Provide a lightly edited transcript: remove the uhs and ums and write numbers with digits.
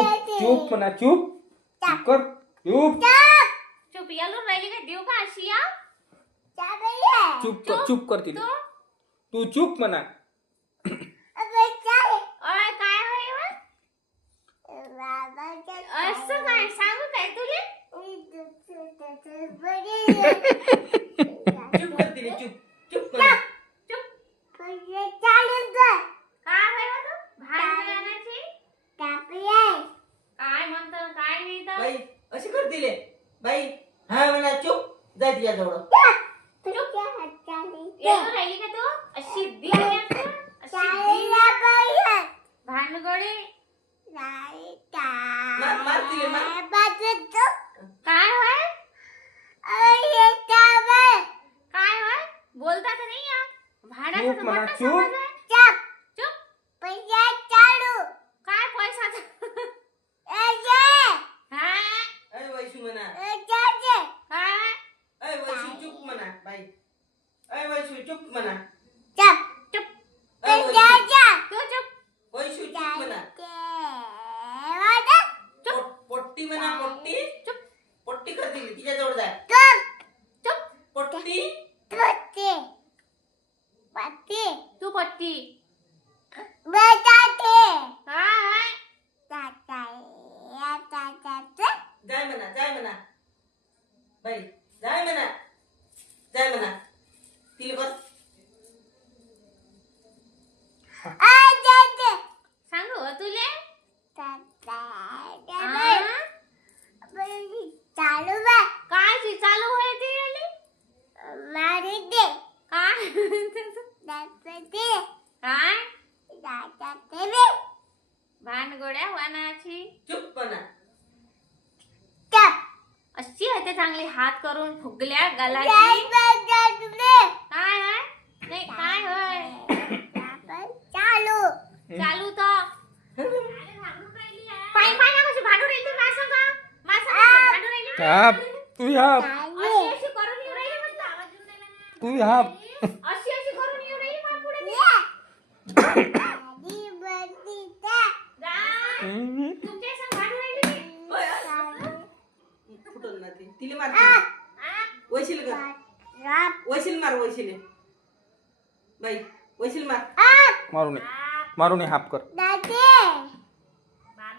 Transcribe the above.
चुप चुप म्हणा चुप चुप कर चुप चुप यालून राहिली का देऊ का अशी या चुप कर तिला तू चुप म्हणा अय काय होय व? असं काय सांगू काय तुले चुप कर तिला चुप कर चुप काय होय व तू भांडण गाण्याची काय म्हणतो काय नाही तर बाई अशी कर दिले बाई हा म्हणा चुप जा तिच्या जवळ यालून राहिली का तू अशी दी भानगडे मार तिले मार काय होय काय होय बोलता तर नाही या भाड्याचं चुप म्हणा, मोठं चुप. समज आहे. चुप काय पैसा हा अय वैशू म्हणा काय अय वैशू चुप म्हणा बाई अय वैशू चुप म्हणा चुप अय वैशू तू चुप वैशू चुप म्हणा पोट्टी म्हणा पोट्टी चुप पोट्टी कर दिली तिच्या जवळ जाय चुप पोट्टी तू पट्टी काय जाय म्हणा बाई जाय म्हणा तिला कर सांगू हो तुले काय ती चालू होय ती आली काय भानगोड्या वानाची चुप म्हणा अशी होते चांगले हात करून फुगल्या गालाची काय आहे नाही काय होय चालू तर पाय पाय ना कशी भांडू राहिली मासा भांडू राहिली हाप तू हाप अशी अशी करून येऊ राहिली म्हणलं आवाज येऊ राहिला ना. तू हाप अशी अशी करून येऊ राहिली मग पुढे तुमच्या संग भांडू राहिली मी. फुटून ना ती तिला मार तिला. वैशील कर वैशील मार वैशील बाई वैशील मार मारू नये हाप कर